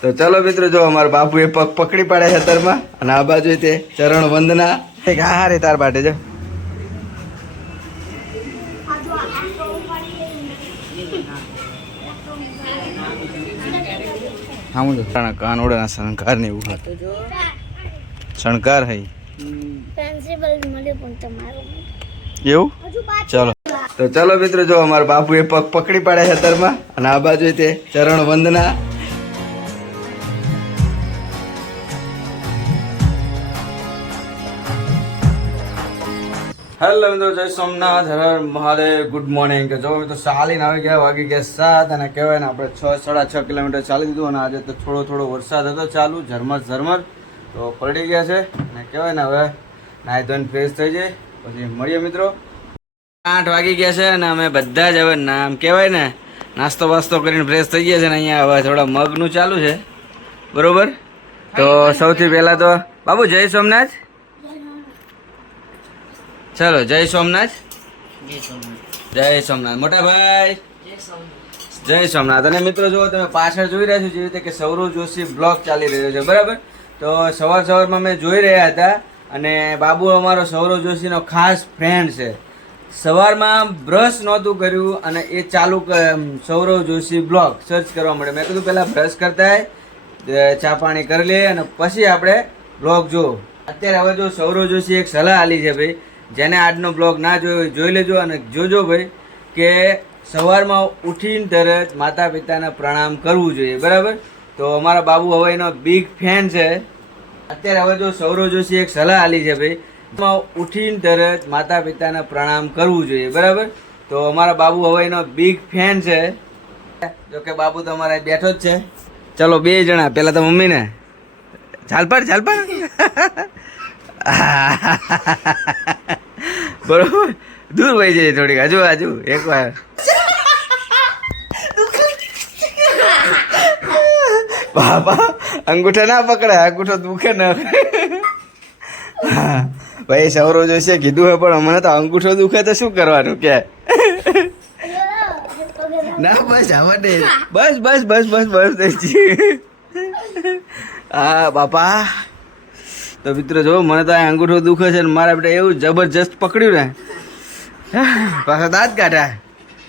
તો ચલો મિત્રો, જો અમારા બાપુ એ પગ પકડી પાડે ખેતરમાં અને આ બાજુ તે ચરણ વંદના. એક આહાર તાર બાટે જો. શણકાર ને એવું શણકાર હઈ એવું? ચલો. તો ચલો મિત્રો, જો અમારા બાપુ એ પગ પકડી પાડે ખેતરમાં અને આ બાજુ તે ચરણ વંદના. હેલો મિત્રો જય સોમનાથ હર મહાદેવ ગુડ મોર્નિંગ. કે જો મિત્રો ચાલીને આવી ગયા વાગી ગયા? સાત અને કહેવાય ને આપણે છ સાડા છ કિલોમીટર ચાલી દીધું અને આજે તો થોડો થોડો વરસાદ હતો ચાલુ ઝરમર ઝરમર તો પલટી ગયા છે. અને કહેવાય ને હવે નાહી ધોઈને ફ્રેશ થઈ જાય પછી મળીએ મિત્રો. આઠ વાગી ગયા છે અને અમે બધા જ હવે નામ કહેવાય ને નાસ્તો વાસ્તો કરીને ફ્રેશ થઈ ગયા છે ને અહીંયા હવે થોડા મગનું ચાલુ છે. બરોબર? તો સૌથી પહેલાં તો બાબુ જય સોમનાથ. ચલો જય સોમનાથ. જય સોમનાથ. મોટા ભાઈ. જય સોમનાથ. અને મિત્રો જુઓ તમે પાછળ જોઈ રહ્યા છો જેવી રીતે કે સૌરવ જોશી બ્લોગ ચાલી રહ્યો છે બરાબર? તો સવાર સવારમાં મેં જોઈ રહ્યા હતા અને બાબુ અમારો સૌરવ જોશીનો ખાસ ફ્રેન્ડ છે. સવારમાં બ્રશ નહોતું કર્યું અને એ ચાલુ સૌરવ જોશી બ્લોગ સર્ચ કરવા મળે મેં કીધું પહેલાં બ્રશ કરતા ચા પાણી કરી લઈએ અને પછી આપણે બ્લોગ જો અત્યારે હવે જો સૌરવ જોશી એક સલાહ આલી છે ભાઈ જેને આજનો બ્લોગ ના જોયો જોઈ લેજો અને જોજો ભાઈ કે સવારમાં ઉઠીને તરત માતા પિતાને પ્રણામ કરવું જોઈએ, બરાબર? તો અમારા બાબુ હવે એનો બિગ ફેન છે. અત્યારે હવે જો સૌરવ જોશી એક સલાહ આલી છે ભાઈ ઉઠીને તરત માતા પિતાને પ્રણામ કરવું જોઈએ, બરાબર? તો અમારા બાબુ હવે એનો બિગ ફેન છે. જો કે બાબુ તો અમારે બેઠો જ છે. ચલો બે જણા, પહેલાં તો મમ્મીને. ચાલ પડ. બરોબર? દૂર વહી જાય થોડીક. હજુ હજુ એક વાર બાબા અંગૂઠા ના પકડે. અંગૂઠો દુખે ના ભાઈ સૌરવ જોશે, કીધું હે પણ હમણાં તો અંગૂઠો દુખે તો શું કરવાનું કે? ના, બસ આવડ બસ બસ બસ બસ બસ. હા, બાપા. તો મિત્રો જો મને તો આ અંગૂઠો દુખે છે ને મારા બેટા એવું જબરજસ્ત પકડ્યું ને પાછા દાંત કાઢ્યા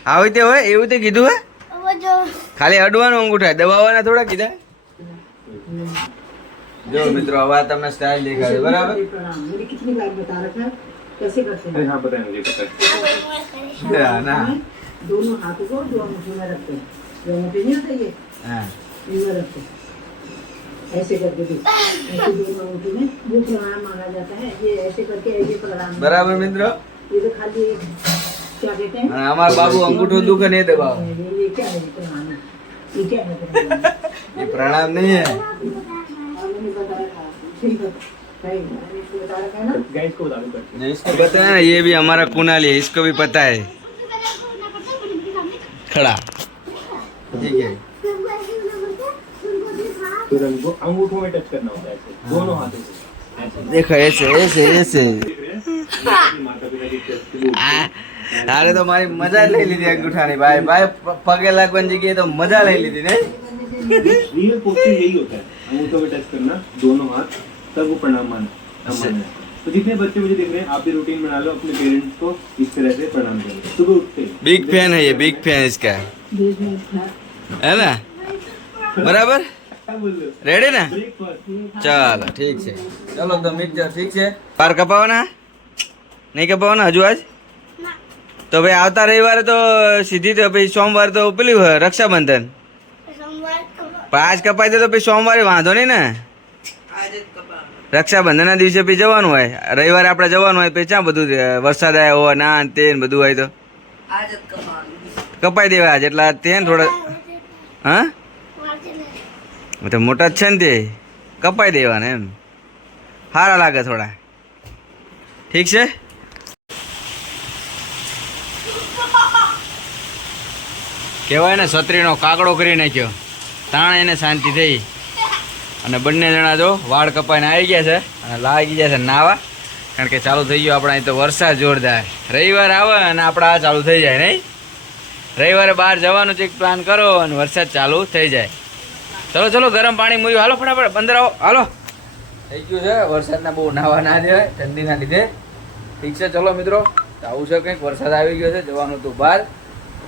આવી તે હોય એવું તે કીધું હે હવે જો ખાલી અડવાનું અંગૂઠા દબાવવાના થોડા કીધા જો મિત્રો હવે આ તમને સ્ટાઇલ દેખાડે બરાબર मैंने कितनी बार बता रखा है कैसे करते हैं हाँ पता है मुझे पता है હા, ના दोनों हाथों को दो अंगूठे में रखते हैं जो अंगूठे नहीं होता ये હા इनमें रखते हैं ऐसे करके भी। ऐसे में प्रणाम मांगा जाता है। ये ऐसे करके ऐसे प्रणाम बराबर ये तो खाली क्या कहते हैं? हाँ, हमारे बाबू अंगूठो दुख नहीं दे बाबू ये क्या है? प्रणाम तो ये क्या है? ये प्रणाम नहीं है। इसको बता ना? ये भी हमारा कुनाल है इसको भी पता है। खड़ा। ठीक है। तुरंत वो अंगूठों में टच करना होता है ऐसे दोनों हाथों से ऐसे देखो ऐसे ऐसे ऐसे माता पिता की तरफ से वो આ તારે તો મારી મજા જ લઈ લીધી અંગૂઠાની ભાઈ ભાઈ પ- પગે લાગવાની જગ્યાએ તો મજા લઈ લીધી ને रियल पोस्टर यही होता है अंगूठों में टच करना दोनों हाथ तब वो प्रणाम मानना हम मानना है। तो जितने बच्चे मुझे दिख रहे हैं आप भी रूटीन बना लो अपने पेरेंट्स को इस तरह से प्रणाम करो सुबह उठते ही बिग फैन है ये बिग फैन इसका बीच में था है ना बराबर क्या बोल रहे हो રેડી ને? ચાલો ઠીક છે. ચલો તો મિત્ર ઠીક છે? પાર કપાવાના? નહીં કપાવાના હજુ આજ? તો ભાઈ આવતા રવિવારે તો સીધી તો ભાઈ સોમવાર તો પેલી રક્ષાબંધન. પાંચ કપાઈ દે તો પછી સોમવારે વાંધો નહીં ને? રક્ષાબંધનના દિવસે પછી જવાનું હોય. રવિવારે આપણે જવાનું હોય પછી ક્યાં બધું વરસાદ આવ્યો હોય ના તે બધું હોય તો? કપાઈ દેવા આજે એટલે તે થોડા હા? તો મોટા જ છે ને તે. કપાઈ દેવાના એમ. સારા લાગે થોડા. ઠીક છે? કહેવાય ને, છત્રીનો કાકડો કરી નાખ્યો. તાણ એને શાંતિ થઈ. અને બંને જણા જો વાળ કપાઈને આવી ગયા છે અને લાગી ગયા છે નાવા. કારણ કે ચાલુ થઈ ગયો આપણે અહીં તો વરસાદ જોરદાર. રવિવાર આવે અને આપણે આ ચાલુ થઈ જાય, નહીં? રવિવારે બહાર જવાનું છે એક પ્લાન કરો અને વરસાદ ચાલુ થઈ જાય. ચલો ચલો, ગરમ પાણી મૂક્યું. હાલો, ફટાફટ, બંદર આવો. હાલો. થઈ ગયું છે. વરસાદના બહુ નાવા ના દેવાય ઠંડીના લીધે. ઠીક છે, ચલો, મિત્રો. આવું છે કંઈક. વરસાદ આવી ગયો છે, જવાનું હતું બહાર.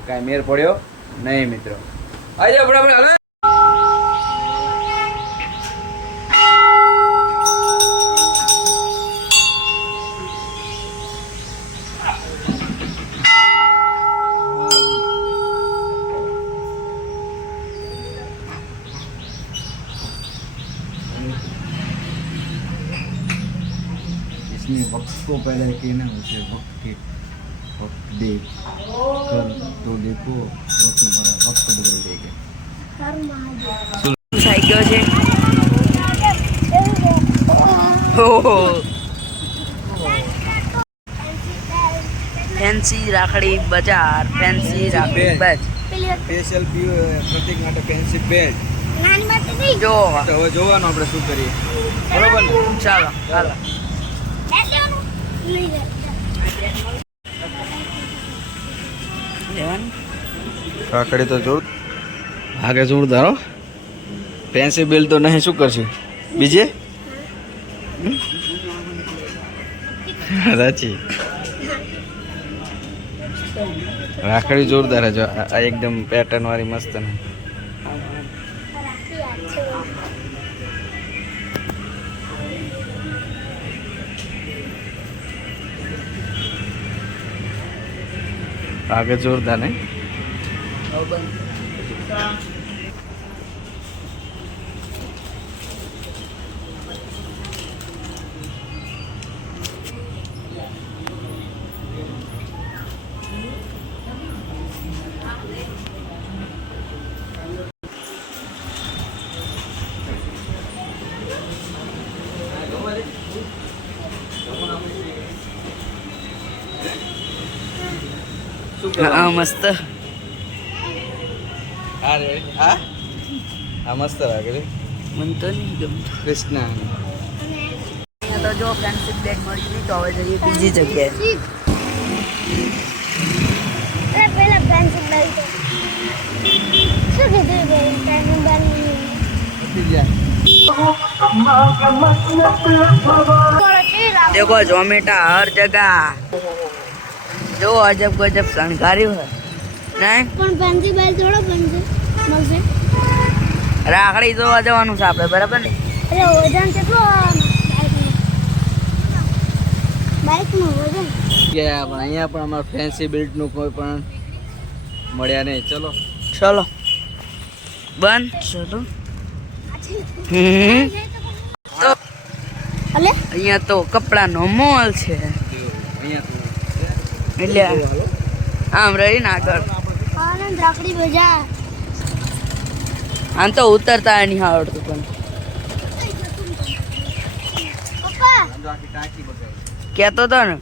કાંઈ મેર પડ્યો નહીં, મિત્રો. આજે ફટાફટ, હાલો. इसमें वक्त को पैदा किया ना उसे वक्त के वक्त दे कर तो देखो वक्त हमारा वक्त बदल देगा હર મહાદેવ થઈ ગયો છે એવું ઓહો ફેન્સી રાખડી બજાર ફેન્સી રાખડી બજાર પેલી વખત સ્પેશિયલ પ્રતિક માટે પેન્સિલ બેલ્ટ નાની માટે નહીં જો તો હવે જોવાનું આપણે શું કરીએ બરોબર ને ચાલો હાલો કાકડી તો જોર. આગે જોરદાર ફેન્સી બિલ તો નહીં, શું કરશું? બીજે? સાચી. રાખડી જોરદાર છે. આ એકદમ પેટર્ન વાળી મસ્ત ને. આગે જોરદાર ને હા મસ્ત આ રે આ આ મસ્ત લાગે છે મને તો નહીં ગમતું કૃષ્ણ અહીંયા તો જો ફેન્સી બેગ મળી ગઈ તો હવે જઈએ બીજી જગ્યાએ અરે પેલા પેન્સિલ બેલ્ટ શું કીધું બેન પેન્સિલ બેલ્ટ देखो जोमेटा हर जगह જો અજબ ગજબ શણગાર્યું હોય. પણ બંધી થોડો બંધી. રાખડી જોવા જવાનું છે આપણે બરાબર ને? અરે વજન કેટલો ગયા પણ અહીંયા પણ અમારે ફેન્સી બિલ્ટનું કોઈ પણ મળ્યા નહીં. ચલો. ચલો. બંધ. ચલો. તો અહીંયા તો કપડાનો મોલ છે. અહીંયા એટલે આમ આગળ. આનંદ રાખડી બજાર. આમ તો ઉતરતા નહીં આવડતું પણ. કેતો તો ને.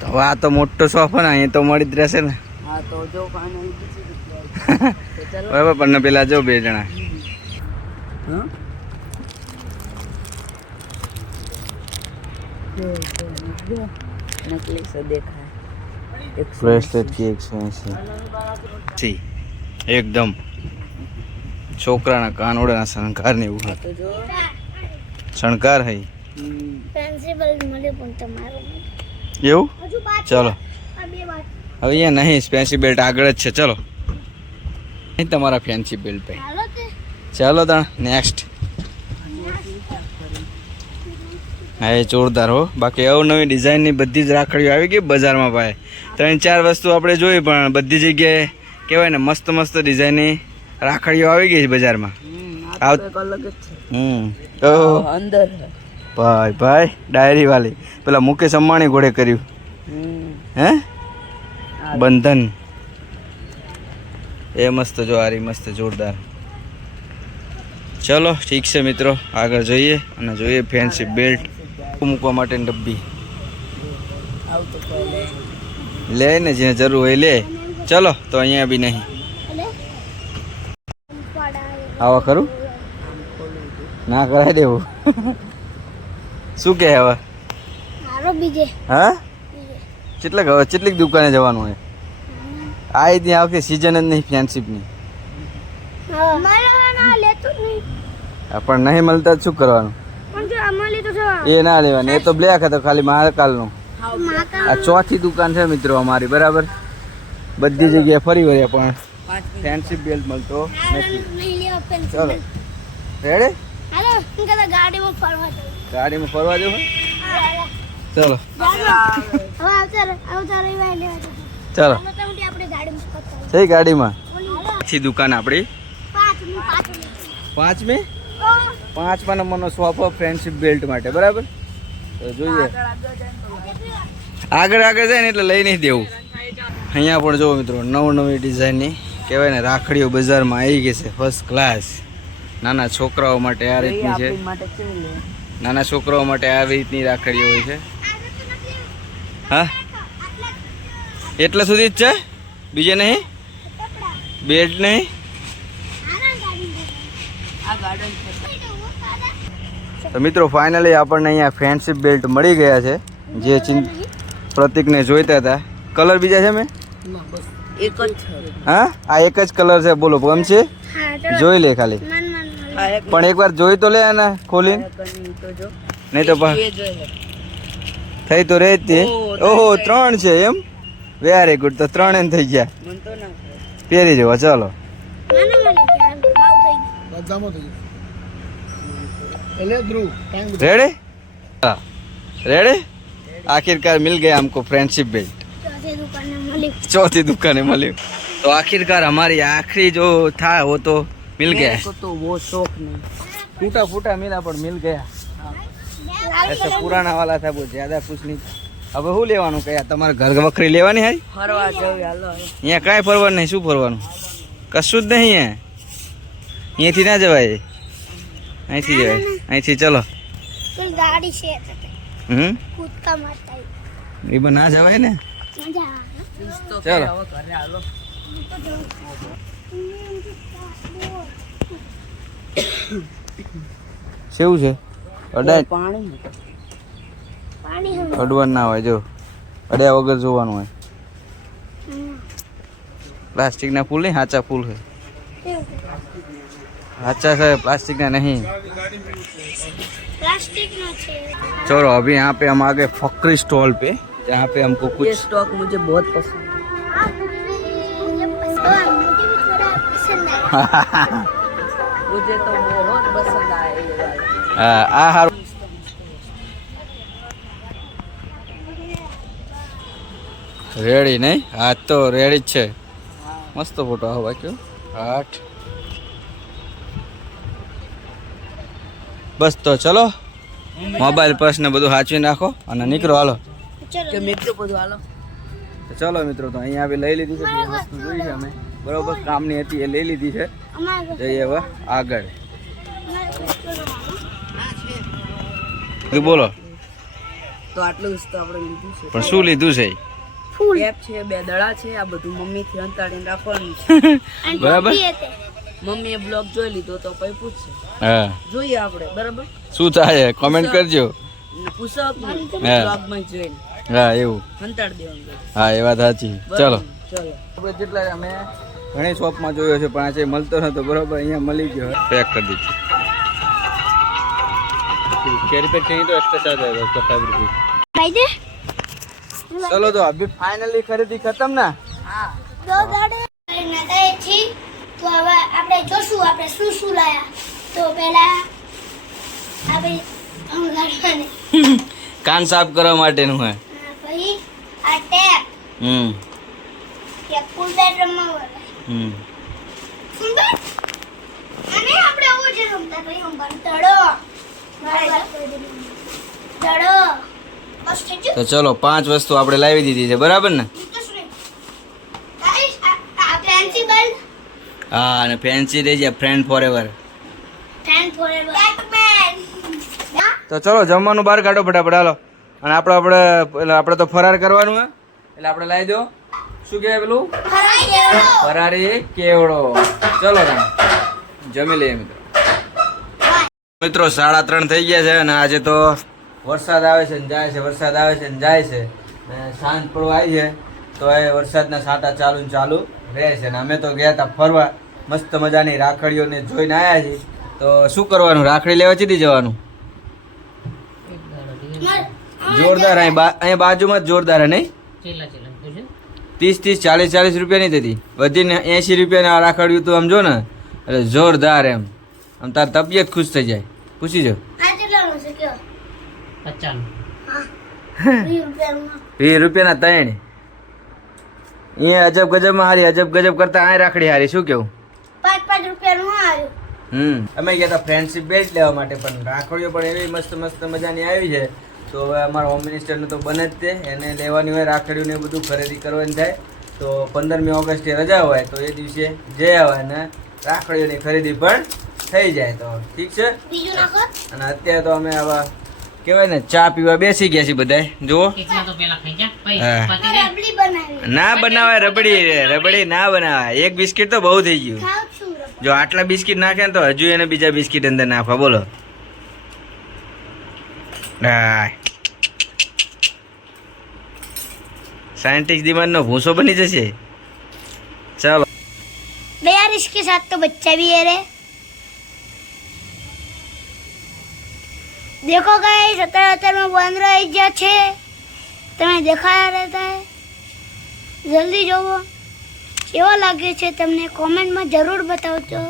તો આ તો મોટો શોખ ને અહીંયા તો મળી જ રહેશે ને. હા તો જો બરાબર પણ પેલા જો બે જણા. હા? નકલી સો દેખાય. બ્રેસલેટ એકદમ. છોકરાના કાનોડાના શણગાર ને એવું હતું શણગાર હઈ એવું? ચલો. હવે અહીંયા નહીં ફેન્સી બેલ્ટ આગળ જ છે. ચલો. નહીં તમારા ફેન્સી બેલ્ટ ભાઈ. ચાલો તણ નેક્સ્ટ હા એ જોરદાર હો. બાકી અવનવી ડિઝાઇનની બધી જ રાખડીઓ આવી ગઈ બજારમાં ભાઈ. ત્રણ ચાર વસ્તુ આપણે જોઈ પણ બધી જગ્યાએ કહેવાય ને મસ્ત મસ્ત ડિઝાઇનની રાખડીઓ આવી ગઈ છે બજારમાં. હમ, અંદર ભાઈ ભાઈ ડાયરી વાલી. પેલા મુકેશ અંબાણી ઘોડે કર્યું. હે? બંધન. એ મસ્ત જો આરી મસ્ત જોરદાર. ચલો ઠીક છે મિત્રો. આગળ જોઈએ અને જોઈએ ફેન્સી બેલ્ટ મૂકવા માટેની ડબ્બી. આવું તો લે. ને જે જરૂર હોય લે. ચલો તો અહીંયા બી નહીં. આવા ખરું? ના કરાય દેવું. શું કહે હવે? હા? બીજે. કેટલાક હવે કેટલીક દુકાને જવાનું હોય? આ ત્યાં આવતી સિઝન જ નહીં ફ્રેન્ડશીપની મારા ના લેતો જ નહીં. આ પણ નહીં મળતા જ શું કરવાનું? એ ના લેવાની એ તો બ્લેક હતો ખાલી મહાકાલનું. માકા આ ચોથી દુકાન છે મિત્રો અમારી બરાબર? બધી જગ્યાએ ફરી વળ્યા પણ ફેન્સી બેલ્ટ મળતો નથી. ચલો. રેડી ગાડીમાં ફરવા જવું ચલો. ચલો. આપણે ગાડીમાં ફરતા છે ગાડીમાં? હાલો થી દુકાન આપણી. પાંચમી? પાંચમા નંબરનો શોપ ફ્રેન્ડશિપ બેલ્ટ માટે બરાબર? તો જોઈએ. આગળ આગળ જાય ને એટલે લઈ નહીં દેવું. અહીંયા પણ જુઓ મિત્રો નવ નવી ડિઝાઇનની કહેવાય ને રાખડીઓ બજારમાં આવી ગઈ છે ફર્સ્ટ ક્લાસ નાના છોકરાઓ માટે આ રીતની છે. નાના છોકરાઓ માટે આ રીતની રાખડીઓ હોય છે. હા? એટલા સુધી જ છે? બીજે નહીં? બેલ્ટ નહીં? આ ગાર્ડન છે. તો મિત્રો ફાઇનલી આપણને અહીંયા ફ્રેન્ડશીપ બેલ્ટ મળી ગયા છે. જે ચિંત પ્રતિકને જોઈતા હતા. કલર બીજા છે મેં? એક જ છે હા? આ એક જ કલર છે બોલો ગમશે હા જોઈ લે ખાલી. પણ એકવાર જોઈ તો લે આને ખોલીને. કની તો જો નહીં તો થઈ તો રહે જ તે ઓહો, ત્રણ છે એમ? વેરી ગુડ તો ત્રણ એમ થઈ ગયા. મન તો ના ખબર. પહેરી જવા ચાલો. એટલે ધ્રુવ રેડી હા. રેડી આખિરકાર મિલ ગયા हमको ફ્રેન્ડશિપ બેલ્ટ ચોથી દુકાને મળ્યું. તો આખિરકાર हमारी આખરી જો થા હો તો मिल गया तो वो शौक नहीं टूटा फूटा मिला पर मिल गया ऐसा पुराना वाला था वो ज्यादा कुछ नहीं હવે શું લેવાનું કયા તમારે ઘર વખરી લેવાની હારી ફરવા જવું હાલો. અહીંયા કાંઈ ફરવાનું નહીં. શું ફરવાનું? કશું જ નહીં અહીંયા. અહીંયાથી ના જવાય. અહીંથી જવાય. અહીંથી ચલો. ગાડી છે હમ? કૂદકા મારતા એ. પણ ના જવાય ને? ચલો. કેવું છે? અડાય. પાણી પાણી અડવાનું ના હોય જો. અડ્યા વગર જોવાનું હોય. પ્લાસ્ટિકના ફૂલ નહીં સાચા ફૂલ છે સાચા છે પ્લાસ્ટિકના नहीं प्लास्टिक नो छे चलो अभी यहाँ पे हम आ गए फकरी स्टॉल पे जहाँ पे हमको ये कुछ स्टॉक मुझे बहुत पसंद है हाँ, मुझे पसंद मुझे भी थोड़ा पसंद आया मुझे तो बहुत पसंद आया ये वाला આ આ હારું રેડી નહીં હાથ તો રેડી જ છે મસ્ત ફોટો આવો બાકી હાથ બસ તો ચલો. મોબાઈલ પર્સ ને બધું સાચવી નાખો અને નીકળો હાલો. મિત્રો બધું હાલો. ચલો મિત્રો તો અહીંયા આવી લઈ લીધી છે વસ્તુ જોઈ છે અમે. બરોબર કામની હતી એ લઈ લીધી છે. જઈએ હવે આગળ. બોલો. તો આટલું વસ્તુ આપણે લીધું છે. પણ શું લીધું છે? ફૂલ છે બે દડા છે આ બધું મમ્મી થી અંતાડીને રાખવાનું બરાબર? મમ્મીએ બ્લોગ જોઈ લીધો તો પછી પૂછશે. હા. જોઈએ આપણે બરાબર? શું થાય? કોમેન્ટ કરજો. પૂછક બ્લોગમાં જોઈને. હા એવું. સંતાડ દેવાનું. હા એ વાત સાચી. ચલો. ચલો. જેટલા અમે ઘણી શોપમાં જોયો છે પણ આજે મળતો નતો બરાબર અહીંયા મળી ગયો. પેક કરી દીધી. કેરી પેક ચેની તો એક્સ્ટ્રા ચાર્જ આવ્યો તો ફાઈવ રૂપીઝ ચલો તો અભી ફાઇનલી ખરીદી ખતમ ના? હા. દો ગાડે નતા છી તો હવે આપણે જોશું આપણે શું શું લાયા. તો પહેલા આપણે કાન સાફ કરવા માટેનું હે. પછી આ ટેપ. હમ. કે ફૂલ બેડ રમવા હમ. અને આપણે આવો જે રમતા ભાઈ થઈ ગયું? તો ચલો પાંચ વસ્તુ આપણે લાવી દીધી છે. બરાબર ને ગાઈસ આ પેન્સિલ હા અને ફેન્સી રહી જાય ફ્રેન્ડ ફોર એવર ફોરએવર તો ચલો જમવાનું બહાર કાઢો ફટાફટ હાલો. અને આપણે આપણે એટલે આપણે તો ફરાર કરવાનું હે? એટલે આપણે લાવી દો. શું કહેવાય પેલું? ફરારી કેવડો? ચલો જમી લઈએ મિત્રો. મિત્રો સાડા ત્રણ થઈ ગયા છે અને આજે તો વરસાદ આવે છે ને જાય છે વરસાદ આવે છે ને જાય છે. ને સાંજ પડવા આવી છે. તો એ વરસાદના સાંટા ચાલુ ને ચાલુ. રહે છે ને અમે તો ગયા હતા ફરવા મસ્ત મજાની રાખડીઓને જોઈને આવ્યા છીએ. તો શું કરવાનું? રાખડી લેવા ચીધી જવાનું? જોરદાર અહીંયા બાજુમાં જ જોરદાર હે નહીં? ત્રીસ ત્રીસ ચાલીસ ચાલીસ રૂપિયાની થતી. વધીને એંશી રૂપિયાની રાખડ્યું તું આમ જો ને એટલે જોરદાર એમ. આમ તાર તબિયત ખુશ થઈ જાય. પૂછી જો. વીસ રૂપિયાના ત્રણ. અહીંયા અજબ ગજબમાં હારી અજબ ગજબ કરતા આ રાખડી હારી શું કેવું? પાંચ પાંચ રૂપિયાનું આવ્યું હમ. અમે ગયા હતા ફ્રેન્ડશિપ બેલ્ટ લેવા માટે પણ રાખડીઓ પણ એવી મસ્ત મસ્ત મજાની આવી છે. તો હવે અમારા હોમ મિનિસ્ટરનું તો બને જ તે. એને લેવાની હોય રાખડીઓને એ બધું ખરીદી કરવાની થાય. તો પંદરમી ઓગસ્ટે રજા હોય તો એ દિવસે જઈ આવે અને રાખડીઓની ખરીદી પણ થઈ જાય તો ઠીક છે? અને અત્યારે તો અમે આવા કેવાય ને ચા પીવા બેસી ગયા છે બધા જુઓ. ના બનાવાય રબડી રબડી ના બનાવાય. એક બિસ્કિટ તો બહુ થઈ ગયું. જો આટલા બિસ્કિટ નાખે ને તો હજુ એને બીજા બિસ્કિટ અંદર નાખવા બોલો. સાયન્ટિસ્ટ દિમાગનો ભૂસો બની જશે. ચાલો. બે રિસ્કી સાથ તો બચ્ચા ભી રે. દેખો ગાઈસ અત્યારે અત્યારમાં બંધ રહી ગયા છે. તમે દેખાયા રહેતા જલ્દી જોવો. કેવા લાગે છે તમને? કોમેન્ટમાં જરૂર બતાવજો.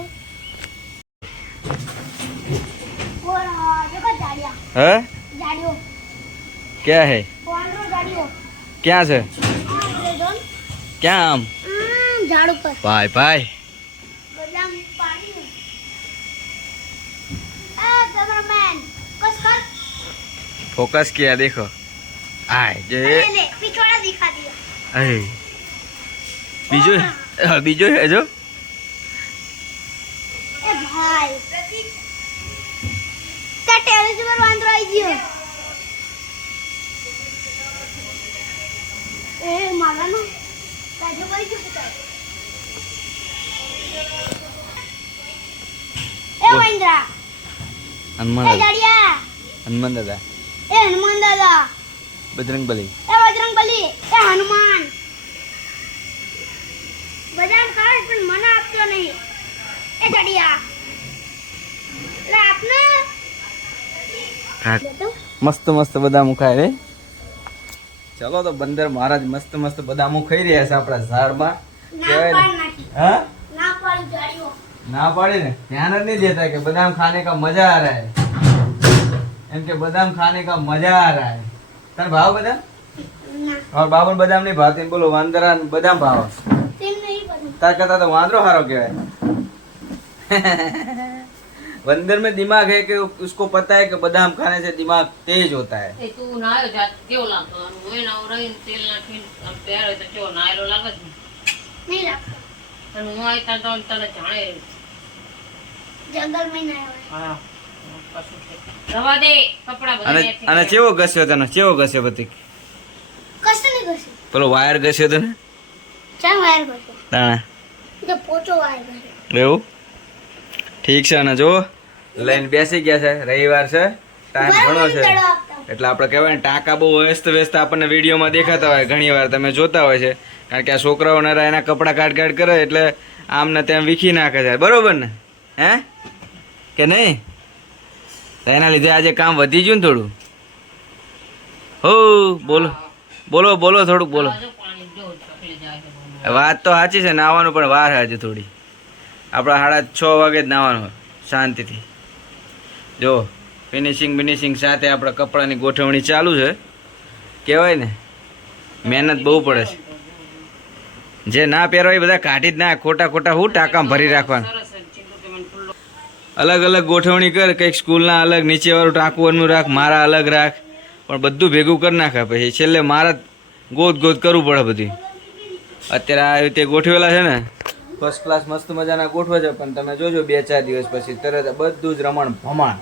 હે? ક્યાં હે? ક્યાં છે? ક્યાં આમ? ભાઈ ભાઈ. फोकस किया देखो आए जे पिछोड़ा दिखा दिया अरे बीजो हां बीजो है जो ए भाई ता टेरेस पर वांदरो आई गयो ए माला ना ताजो भाई जो बता ए महिंद्रा हनुमान दादा हनुमान दादा એ હનુમાન દાદા. બજરંગબલી. એ બજરંગબલી એ હનુમાન. બજામ કાઢ પણ મને આપતો નહીં. એ ચડિયા. એટલે આપને? મસ્ત મસ્ત બધા મુકાય રે. ચલો તો બંદર મહારાજ મસ્ત મસ્ત બદામો ખાઈ રહ્યા છે આપણા ઝાડમાં. ના પાડી ને ધ્યાન જ નહીં દેતા કે બદામ ખાને કા મજા આ રહા હે क्योंकि बादाम खाने का मज़ा आ रहा है तेरे भाव बादाम और बाबू बादाम नहीं भावते बोलो वांदरा बादाम भाव। तार कहता तो वांदरो हारो क्या है बंदर में दिमाग है कि उसको पता है कि बादाम खाने से दिमाग तेज होता है। ए तू नहीं રવા દે કપડા અને અને ચેવો ઘસ્યો તને? ચેવો ઘસ્યો બધી? કશું નહીં કરશે પેલો વાયર ઘસ્યો તને? ચાલ વાયર કરશે તાણે. તો પોચો વાયર કરશે એવું? ઠીક છે અને જો લઈને બેસી ગયા છે. રવિવાર છે. ટાઈમ ઘણો છે. એટલે આપણે કહેવાય ને ટાંકા બહુ વ્યસ્ત વ્યસ્ત આપણને વિડીયોમાં દેખાતા હોય. ઘણી વાર તમે જોતા હોય છે. કારણ કે આ છોકરાઓ નરા એના કપડાં કાઢ કાઢ કરે એટલે આમ ને તેમ વીખી નાખે છે. બરોબર ને? હે? કે નહીં? તો એના લીધે આજે કામ વધી ગયું ને થોડું? હો, બોલો. બોલો બોલો થોડુંક, બોલો. વાત તો સાચી છે નાવાનું પણ વાર હજી થોડી. આપણા સાડા છ વાગે જ નાવાનું શાંતિથી. જો ફિનિશિંગ બિનિશિંગ સાથે આપણે કપડાની ગોઠવણી ચાલુ છે. કહેવાય ને, મહેનત બહુ પડે છે. જે ના પહેરવા એ બધા કાઢી જ ના ખોટા ખોટા હું ટાંકામાં ભરી રાખવાના સરસ છે, ચિંટુ કે મને ખુલ્લો અલગ અલગ ગોઠવણી કર, કંઈક સ્કૂલના અલગ, નીચેવાળું ટાંકવાનું રાખ, મારા અલગ રાખ. પણ બધું ભેગું કરી નાખે પછી. છેલ્લે મારા ગોત ગોત કરવું પડે બધું. અત્યારે આ રીતે ગોઠવેલા છે ને. ફર્સ્ટ ક્લાસ મસ્ત મજાના ગોઠવે છે, પણ તમે જોજો બે ચાર દિવસ પછી. તરત બધું જ રમણ ભમણ.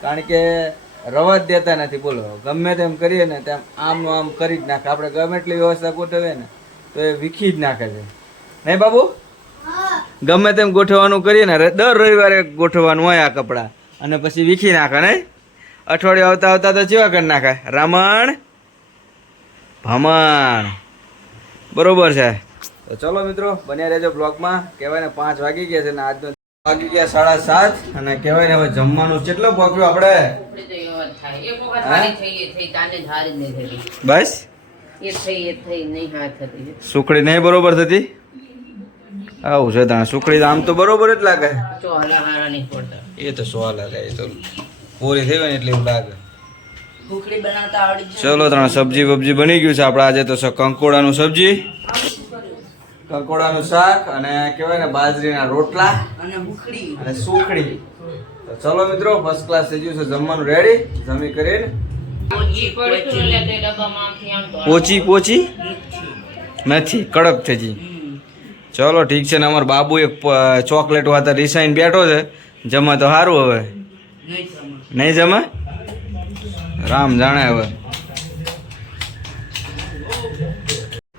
કારણ કે રવા જ દેતા નથી, બોલો. ગમે તેમ કરીએ ને તેમ આમનું આમ કરી જ નાખે. આપણે ગમે એટલી વ્યવસ્થા ગોઠવીએ ને, તો એ વીખી જ નાખે છે. નહીં બાબુ? ગમે તેમ ગોઠવવાનું કરીએ ને દર રવિવારે ગોઠવવાનું હોય આ કપડાં. અને પછી વીખી નાખે નહીં? અઠવાડિયું આવતા આવતા તો ચેવા કરી નાખે? રામણ? ભમણ. બરોબર છે. તો ચલો મિત્રો બન્યા રહેજો બ્લોગમાં. કહેવાય ને પાંચ વાગી ગયા છે ને આજનો વાગી ગયા સાડા સાત. અને કહેવાય ને હવે જમવાનું કેટલો પહોંચ્યું આપણે? બસ? સુખડી નહીં બરોબર થતી? આવું છે ત્યાં સુખડી આમ તો બરોબર જ લાગે. એ તો સવાલ લાગે એ તો પૂરી થઈ હોય ને એટલે એવું લાગે. ભૂખડી બનાવતા આવડી જ ચલો ત્રણ સબ્જી બબ્જી બની ગયું છે. આપણે આજે તો સ- કંકોડાનું સબ્જી કંકોડાનું શાક અને કહેવાય ને બાજરીના રોટલા અને અને સુખડી. તો ચલો મિત્રો ફર્સ્ટ ક્લાસ થઈ ગયું છે જમવાનું રેડી જમી કરીને પોચી. પોચી નથી કડક થઈ ગઈ. ચલો, ઠીક છે ને અમારો બાબુ એક ચોકલેટ વાતા રિસાઈન બેઠો છે. જમા તો સારું હવે. નહીં જમા? રામ જાણે હવે.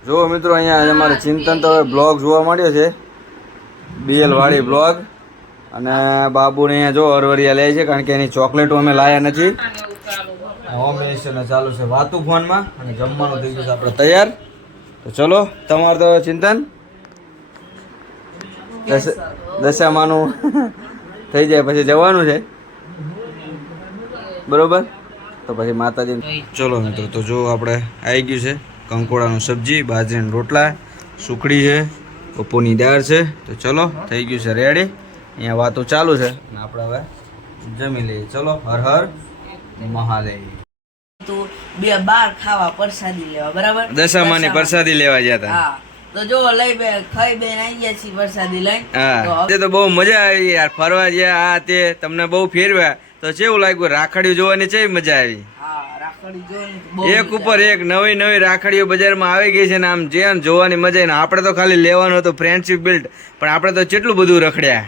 જો મિત્રો, અહીંયા અમારે ચિંતન તો હવે બ્લોગ જોવા મળ્યો છે. બીએલ વાળી બ્લોગ. અને બાબુને અહીંયા જો અરવરિયા લે છે, કારણ કે એની ચોકલેટો અમે લાયા નથી. હોમ મિનિસ્ટરને ચાલુ છે વાતું ફોનમાં, અને જમવાનું થઈ ગયું છે આપણે તૈયાર. તો ચલો, તમારે તો ચિંતન? દશામાનું થઈ જાય પછી જવાનું છે. બરોબર? તો પછી માતાજી ચલો મિત્રો તો જો આપણે આવી ગયું છે કંકોડાનું સબ્જી બાજરીના રોટલા સુખડી છે બપોરની દાળ છે. તો ચલો થઈ ગયું છે રેડી અહીંયા વાતો ચાલુ છે. અને આપણે હવે જમી લઈએ. ચલો હર હર મહાદેવ. તો બે બાર ખાવા પ્રસાદી લેવા બરાબર? દશામાની પ્રસાદી લેવા ગયા હતા. હા. તો જો લઈ બે ખાઈ બેન આવી ગયા છીએ પ્રસાદી લઈને. હા. તે તો બહુ મજા આવી યાર ફરવા ગયા આ તે તમને બહુ ફેરવ્યા તો કેવું લાગ્યું? રાખડીઓ જોવાની છે મજા આવી? એક ઉપર એક નવી નવી રાખડીઓ બજારમાં આવી ગઈ છે ને આમ જે જોવાની મજા ને આપણે તો ખાલી લેવાનું હતું ફ્રેન્ડશિપ બિલ્ડ પણ આપણે તો કેટલું બધું રખડ્યા.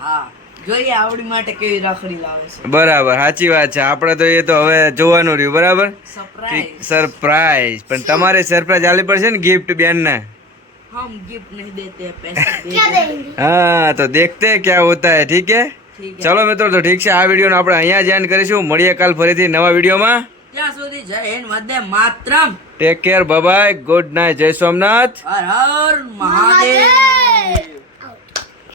હા જોઈએ આવડી માટે કેવી રાખડી લાવે છે. બરાબર સાચી વાત છે. આપણે તો એ તો હવે જોવાનું રહ્યું બરાબર? સરપ્રાઈઝ સરપ્રાઈઝ પણ તમારે સરપ્રાઈઝ આલી પડશે ને ગિફ્ટ બેનને? हम गिफ्ट नहीं देते पैसे दे क्या देंगे હા તો દેખતે हैं क्या होता है ઠીક है ठीक है ચલો મિત્રો તો ઠીક છે આ વિડીયોને આપણે અહીંયા જ end કરીશું મળીએ કાલ ફરીથી નવા વિડીયોમાં ત્યાં સુધી જય હિન્દ વંદે માતરમ take care bye good night જય સોમનાથ હર હર મહાદેવ